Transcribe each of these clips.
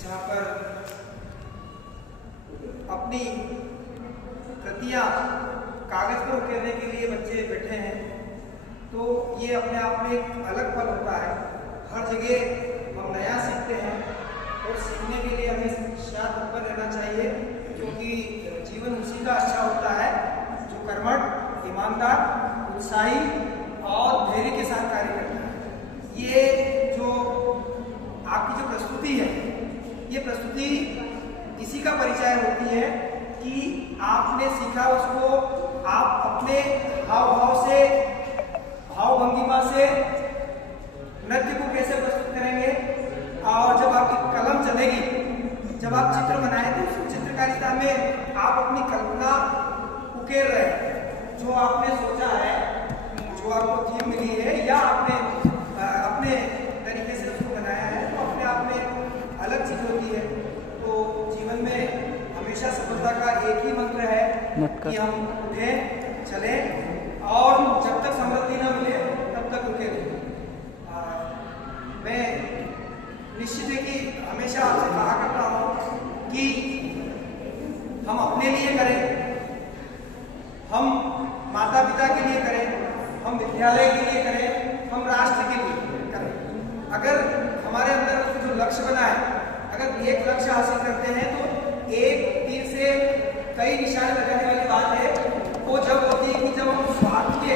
जहाँ पर अपनी कृतियाँ कागज़ पर उकेरने के लिए बच्चे बैठे हैं, तो ये अपने आप में एक अलग पल होता है। हर जगह हम नया सीखते हैं और सीखने के लिए हमें शांत तत्पर रहना चाहिए, क्योंकि जीवन उसी का अच्छा होता है जो कर्मठ, ईमानदार, उत्साही और धैर्य के साथ कार्य करता है। ये जो आपकी जो प्रस्तुति है, ये प्रस्तुति इसी का परिचय होती है कि आपने सीखा उसको आप अपने हाव भाव से, भाव भंगिमा से नृत्य को कैसे प्रस्तुत करेंगे। और जब आपकी कलम चलेगी, जब आप चित्र बनाए तो उस चित्रकारिता में आप अपनी कल्पना उकेर रहे हैं, जो आपने सोचा है, जो आपको थीम मिली है या आपने अपने तरीके से उसको बनाया है, तो अपने आप में अलग चीज होती है। तो जीवन में हमेशा सफलता का एक ही मंत्र है कि हम उठें, चलें और जब तक समृद्धि न मिले तब तक रुके रहें। मैं निश्चित है कि हमेशा आपसे कहा करता हूँ कि हम अपने लिए करें, हम माता पिता के लिए करें, हम विद्यालय के लिए करें, हम राष्ट्र के लिए करें। अगर हमारे अंदर जो लक्ष्य बना है, अगर एक लक्ष्य हासिल करते हैं तो एक तीर से कई निशाने लगाने वाली बात है। वो जब होती है कि जब हम स्वार्थ के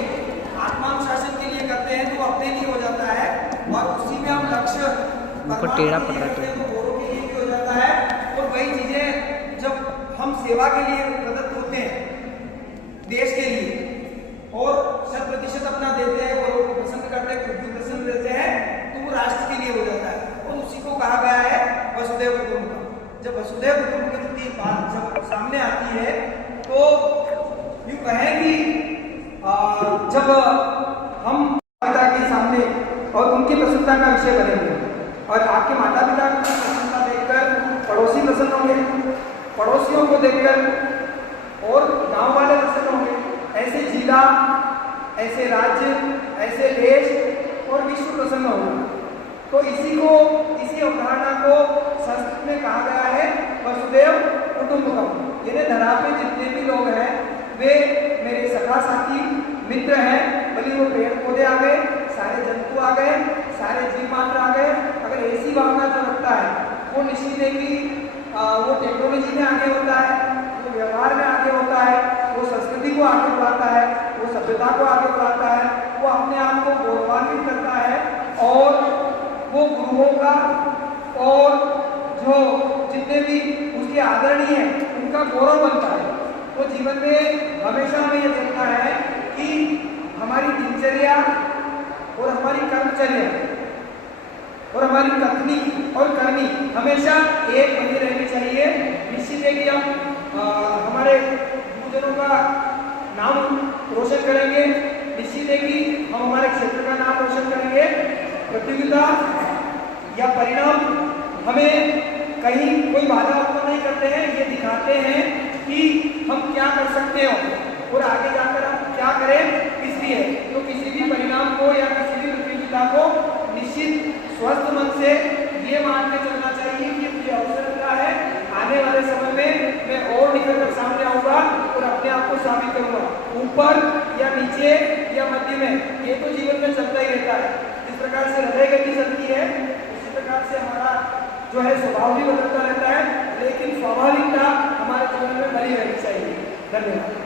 आत्मानुशासन के लिए करते हैं तो वो अपने लिए हो जाता है, और उसी में हम लक्ष्य टेढ़ा पड़ रहा है तो औरों के लिए भी हो जाता है। और वही चीजें जब हम सेवा के लिए प्रदत्त होते हैं देश के लिए और 100% अपना देते हैं, औरों को पसंद करते हैं, खुद भी पसंद देते हैं, तो वो राष्ट्र के लिए हो जाता है। और उसी को कहा गया है वसुधैव कुटुंबकम। जब वसुधैव कुटुंबकम की बात जब सामने आती है तो यूँ कहें कि जब हम पिता के सामने और उनकी प्रसन्नता का विषय बनेंगे, और आपके माता पिता की प्रसन्नता देखकर पड़ोसी प्रसन्न होंगे, पड़ोसियों को देखकर और गांव वाले प्रसन्न होंगे, ऐसे जिला, ऐसे राज्य, ऐसे देश और विश्व प्रसन्न होगा। तो इसी अवधारणा को संस्कृत में कहा गया है वसुधैव कुटुंबकम। यानी धरा पे जितने भी लोग हैं वे मेरे सखा साथी मित्र हैं, भले वो पेड़ पौधे आ गए, सारे जंतु आ गए, सारे जीव मात्र आ गए। अगर ऐसी भावना जो रखता है वो निश्चित है कि वो टेक्नोलॉजी में आगे होता है, वो व्यवहार में आगे होता है, वो संस्कृति को आगे बढ़ाता है, वो सभ्यता को आगे बढ़ाता है, वो अपने आप को गौरवान्वित करता है, और वो गुरुओं का और जो जितने भी उसके आदरणीय हैं उनका गौरव बनता है। तो जीवन में हमेशा हमें यह देखना है कि हमारी दिनचर्या और हमारी कर्मचर्या और हमारी कथनी और करनी हमेशा एक बनी रहनी चाहिए। निश्चित है कि हम हमारे गुरुजनों का नाम रोशन करेंगे, निश्चित है कि हम हमारे क्षेत्र का नाम रोशन करेंगे। प्रतियोगिता या परिणाम हमें कहीं कोई बाधा उत्पन्न नहीं करते हैं, ये दिखाते हैं कि हम क्या कर सकते हो और आगे जाकर हम क्या करें। इसलिए तो किसी भी परिणाम को या किसी भी प्रतियोगिता को निश्चित स्वस्थ मन से ये मान के चलना चाहिए कि ये अवसर मिला है, आने वाले समय में मैं और निकल कर सामने आऊंगा और अपने आप को साबित करूंगा। ऊपर या नीचे या मध्य में, ये तो जीवन में चलता ही रहता है। जिस प्रकार से हृदय गति चलती है उसी प्रकार से हमारा जो है स्वभाव भी बदलता रहता है, लेकिन स्वाभाविकता हमारे जीवन में बनी रहनी चाहिए। धन्यवाद।